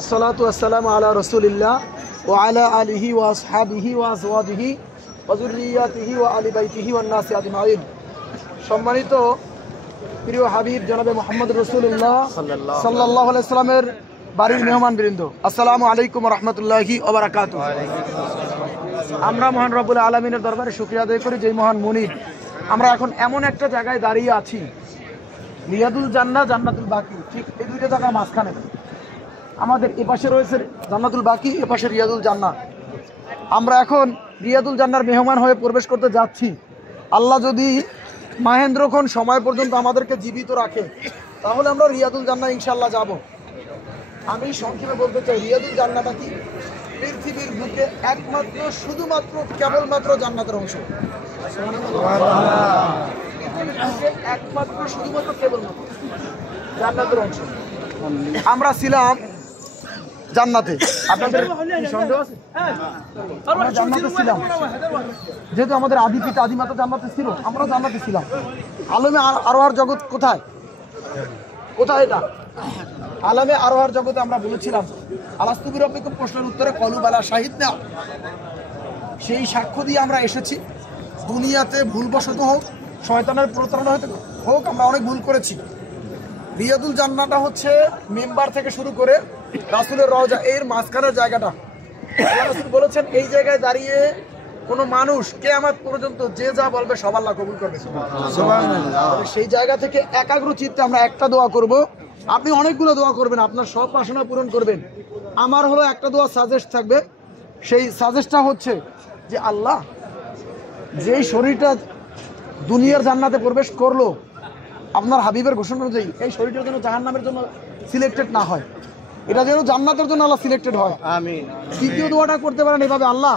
আসসালাতু ওয়াসসালামু আলা রাসূলিল্লাহ ওয়া আলা আলিহি ওয়া আসহাবিহি ওয়া আজওয়াজিহি ওয়া যুররিয়াতিহি ওয়া আলি বাইতিহি ওয়ান নাসি আজমাইন। সম্মানিত প্রিয় হাবিব জনাবে মুহাম্মদ রাসূলুল্লাহ সাল্লাল্লাহু আলাইহি সাল্লামের বাড়ির মেহমানবৃন্দ, আসসালামু আলাইকুম ওয়া রাহমাতুল্লাহি ওয়া বারাকাতুহু। আমরা মহান রব্বুল আলামিনের দরবারে শুকরিয়া আদায় করি যে মহান মুনিব আমরা এখন এমন একটা জায়গায় দাঁড়িয়ে আছি, রিয়াদুল জান্নাহ জান্নাতুল বাকি, ঠিক এই দুইটা জায়গা মাঝখানে। আমাদের এপাশে রয়েছে জান্নাতুল বাকি, এপাশে রিয়াদুল জান্নাহ। আমরা এখন রিয়াদুল জান্নাহর মেহমান হয়ে প্রবেশ করতে যাচ্ছি। আল্লাহ যদি মাহেন্দ্রক্ষণ সময় পর্যন্ত আমাদেরকে জীবিত রাখে তাহলে আমরা রিয়াদুল জান্নাহ ইনশাআল্লাহ যাব। আমি সংক্ষেপে বলতে চাই, রিয়াদুল জান্নাহটা কি? পৃথিবীর বুকে একমাত্র শুধুমাত্র কেবলমাত্র জান্নাতের অংশ। একমাত্র শুধুমাত্র কেবলমাত্র জান্নাতের অংশ। আমরা ছিলাম জান্নাতে, আপনাদের সন্দেহ আছে? আমরা জান্নাতে ছিলাম, যেহেতু আমাদের আদি পিতা আদি মাতা জান্নাতে ছিল, আমরা জান্নাতে ছিলাম। আলমে আরোহার জগৎ কোথায়? কোথায় এটা? আলমে আরোহার জগতে আমরা বলেছিলাম আলাস্তু বিরব্বিকুম প্রশ্নের উত্তরে কলু বালা শাহিদনা। সেই সাক্ষ্য দিয়ে আমরা এসেছি। দুনিয়াতে ভুলবশত হোক, শয়তানের প্রতারণা হোক, আমরা অনেক ভুল করেছি। রিয়াদুল জান্নাহটা হচ্ছে মেম্বার থেকে শুরু করে রাসূলের রওজা, এর মাঝখানের জায়গাটা। রাসূল বলেছেন এই জায়গায় দাঁড়িয়ে কোনো মানুষ কিয়ামত পর্যন্ত যে যা বলবে সব আল্লাহ কবুল করবে। সুবহানাল্লাহ। সেই জায়গা থেকে একাগ্র চিত্তে আমরা একটা দোয়া করব। আপনি অনেকগুলো দোয়া করবেন, আপনার সব বাসনা পূরণ করবেন। আমার হলো একটা দোয়া সাজেস্ট থাকবে। সেই সাজেস্টটা হচ্ছে যে আল্লাহ, যেই শরীরটা দুনিয়ার জান্নাতে প্রবেশ করলো আপনার হাবিবের ঘোষণা অনুযায়ী, এই শরীরটা যেন জাহান্নামের জন্য সিলেক্টেড না হয়, এটা যেন জান্নাতের জন্য আল্লাহ সিলেক্টেড হয়। আমিন। দ্বিতীয় দোয়াটা করতে পারেন এভাবে, আল্লাহ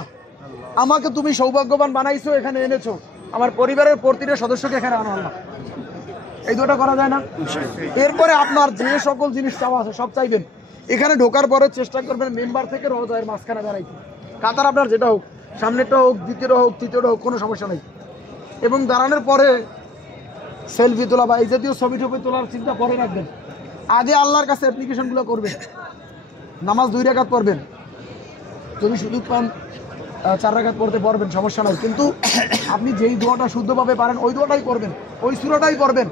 আমাকে তুমি সৌভাগ্যবান বানাইছো, এখানে এনেছো, আমার পরিবারের প্রতিটা সদস্যকে এখানে আনো আল্লাহ। এই দোয়াটা করা যায় না? এরপরে আপনার যে সকল জিনিস চাওয়া আছে সব চাইবেন। এখানে ঢোকার পরে চেষ্টা করবেন মেম্বার থেকে রওজার মাঝখানে দাঁড়াইতে। কাতার আপনার যেটা হোক, সামনেরটা হোক, দ্বিতীয়টা হোক, তৃতীয়টা হোক, কোনো সমস্যা নেই। এবং দাঁড়ানোর পরে সেলফি তোলা বা এই জাতীয় ছবি টবি তোলার চিন্তা পরে রাখবেন। আগে আল্লাহর কাছে অ্যাপ্লিকেশনগুলো করবেন। নামাজ 2 রাকাত পড়বেন, যদি সুযোগ পান 4 রাকাত পড়তে পারবেন, সমস্যা নাই। কিন্তু আপনি যেই দোয়াটা শুদ্ধভাবে পারেন ওই দোয়াটাই করবেন, ওই সূরাটাই পড়বেন।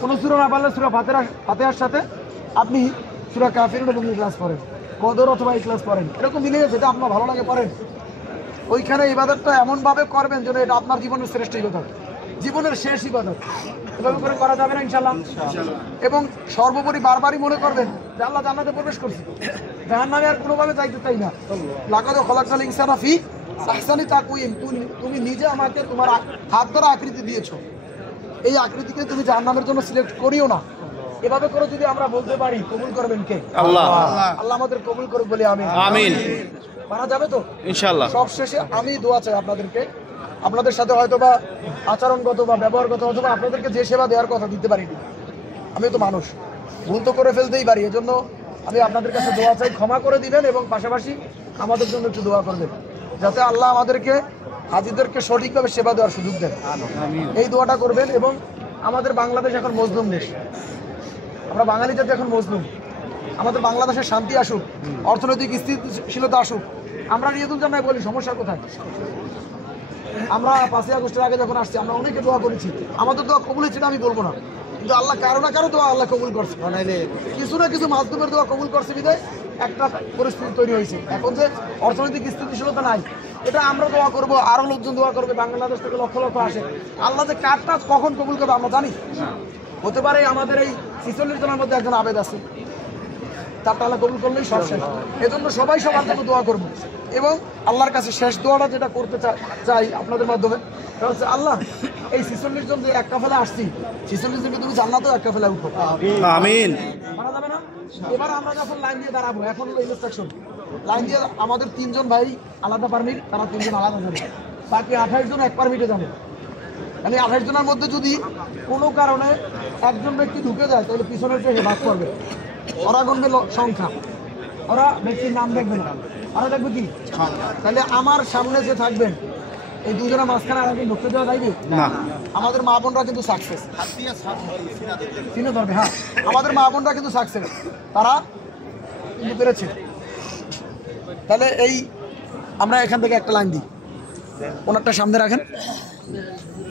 কোনো সূরা না পারলে সূরা ফাতিহার সাথে আপনি সূরা কাফিরুন এবং ইখলাস পড়েন, কদর অথবা ইখলাস পড়েন, এরকম মিলিয়ে যেটা আপনার ভালো লাগে পড়েন। ওইখানে ইবাদতটা এমনভাবে করবেন যেন এটা আপনার জীবনের শ্রেষ্ঠ ইবাদত, জীবনের শেষ ইবাদত। এভাবে করে করা যাবে না ইনশাআল্লাহ? এবং সর্বোপরি বারবারই মনে করবেন যে আল্লাহ জান্নাতে প্রবেশ করছি, জাহান্নামে আর কোনোভাবে যাইতে চাই না। লাকাদ খলাকনাল ইনসানা ফি আহসানি তাকওয়িম, তুমি নিজে আমাকে তোমার হাত ধরা আকৃতি দিয়েছো, এই আকৃতিকে তুমি জাহান্নামের জন্য সিলেক্ট করিও না। এভাবে করে যদি আমরা বলতে পারি, কবুল করবেন কে? আল্লাহ। আল্লাহ আমাদের কবুল করুক বলে আমিন। আমিন। পারা যাবে তো ইনশাআল্লাহ? সবশেষে আমি দোয়া চাই আপনাদেরকে, আপনাদের সাথে হয়তো বা আচরণগত বা ব্যবহারগত অথবা আপনাদেরকে যে সেবা দেওয়ার কথা দিতে পারিনি। আমি তো মানুষ, ভুল তো করে ফেলতেই পারি। এজন্য আমি আপনাদের কাছে দোয়া চাই, ক্ষমা করে দিবেন এবং পাশাপাশি আমাদের জন্য একটু দোয়া করবেন যাতে আল্লাহ আমাদেরকে হাজিদেরকে সঠিকভাবে সেবা দেওয়ার সুযোগ দেন। এই দোয়াটা করবেন। এবং আমাদের বাংলাদেশ এখন মজলুম দেশ, আমরা বাঙালি জাতি এখন মজলুম। আমাদের বাংলাদেশে শান্তি আসুক, অর্থনৈতিক স্থিতিশীলতা আসুক। আমরা রিয়াদুল জান্নাহ বলি সমস্যা কোথায়? আমরা 5ই আগস্টের আগে যখন আসছি আমরা অনেকে দোয়া করেছি, আমাদের দোয়া কবুল হয়েছে আমি বলবো না, কিন্তু আল্লাহ কারো না কারো দোয়া আল্লাহ কবুল করছে, কিছু না কিছু মাধ্যমের দোয়া কবুল করছে বিধায় একটা পরিস্থিতি তৈরি হয়েছে। এখন যে অর্থনৈতিক স্থিতিশীলতা নাই, এটা আমরা দোয়া করবো, আরো লোকজন দোয়া করবে, বাংলাদেশ থেকে লক্ষ লক্ষ আসে। আল্লাহ যে কারটা কখন কবুল করবে আমরা জানি। হতে পারে আমাদের এই 46 জনের মধ্যে একজন আবেদ আছে, তারটা আল্লাহ কবুল করলেই সব শেষ। এজন্য সবাই সবার জন্য দোয়া করবো। এবং আল্লাহর কাছে শেষ দোয়াটা যেটা করতে চাই আপনাদের মাধ্যমে, সেটা হচ্ছে আল্লাহ এই 46 জন যে এক কাফেলা আসছি, 46 জনকে তুমি জান্নাতেও এক কাফেলা উঠো। আমিন। মারা যাবে না? এবার আমরা যখন লাইন দিয়ে দাঁড়াবো, এখন হলো ইনস্ট্রাকশন, লাইন দিয়ে আমাদের 3 জন ভাই আলাদা পারমিট, তারা 3 জন আলাদা যাবে, বাকি 28 জন এক পারমিটে যাবে। মানে 28 জনের মধ্যে যদি কোনো কারণে একজন ব্যক্তি ঢুকে যায় তাহলে পিছনের যে ভাগ করবে, ওরা গুনবে সংখ্যা, ওরা ব্যক্তির নাম দেখবে না, ওরা দেখবে কি? তাহলে আমার সামনে যে থাকবেন এই দুজনের মাঝখানে আর একদিন ঢুকতে দেওয়া যাইবে না। আমাদের মা বোনরা কিন্তু সাকসেস, চিনে ধরবে। হ্যাঁ, আমাদের মা বোনরা কিন্তু সাকসেস, তারা কিন্তু পেরেছে। তাহলে এই আমরা এখান থেকে একটা লাইন দিই, ওনারটা সামনে রাখেন।